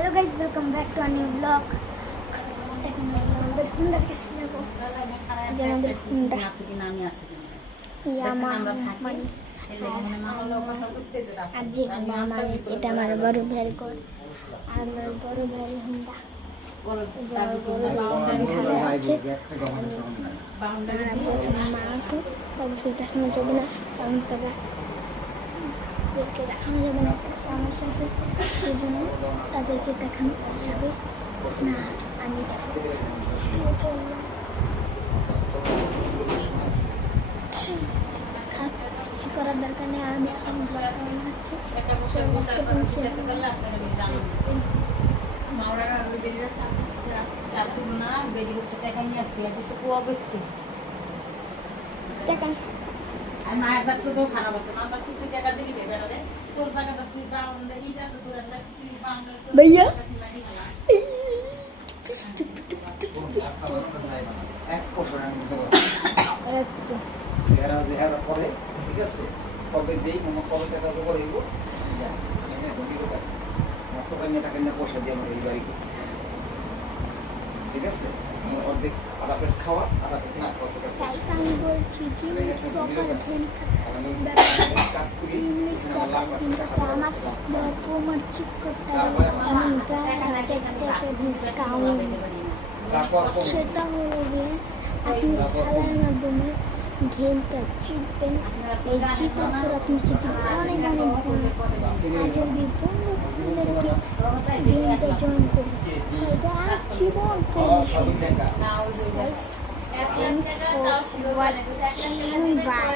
Hello guys, welcome back to a new blog. আমাদের হুন্ডার কাছে যাব, যে আমাদের হুন্ডা আর যে হুন্ডা আমার, এটা আমার বড় ভাইয়ের ঘর। আর আমার বড় ভাইয়ের হুন্ডা আছে। মা আছে, অবশ্যই দেখানো যাবে না, কারণ তারা দেখানো যাবে না, সমস্যা আছে, সেই জন্য তাদেরকে দেখানো যাবে না। আমি কিছু করার দরকার নেই, আমি এখন হচ্ছে মায়ের বাচ্চা তো খারাপ আছে, মার বাচ্চা তুই টাকা দিবি বেড়ালে তোর টাকাটা তুই বাউন্ডে ইটা তো তোর একটা তুই বাউন্ডে भैया এক কোশন এরা যেহারা করে ঠিক আছে কবে দেই মনে কবে টাকা তো করিব এনে ঢুকিব মাত্র কই টাকা নিয়ে পয়সা দিয়ে আমরা এই বাড়ি ঠিক আছে অর্ধেক আধা পেট খাওয়া আধা পেট না খাওয়া আমি বলছি যে সকাল ঘন্টা কাজ করি আমার ডকুমেন্ট চেক করতে হবে, আমি টাকা ডিসকাউন্ট সেটা হলো যে আপনি খেলার মাধ্যমে গেমটা জিতবেন। এই জিতার পর আপনি যদি অনেক আর যদি বন্ধুদেরকে গেমটা জয়েন করি এটা আর জীবন Thanks for watching. Bye.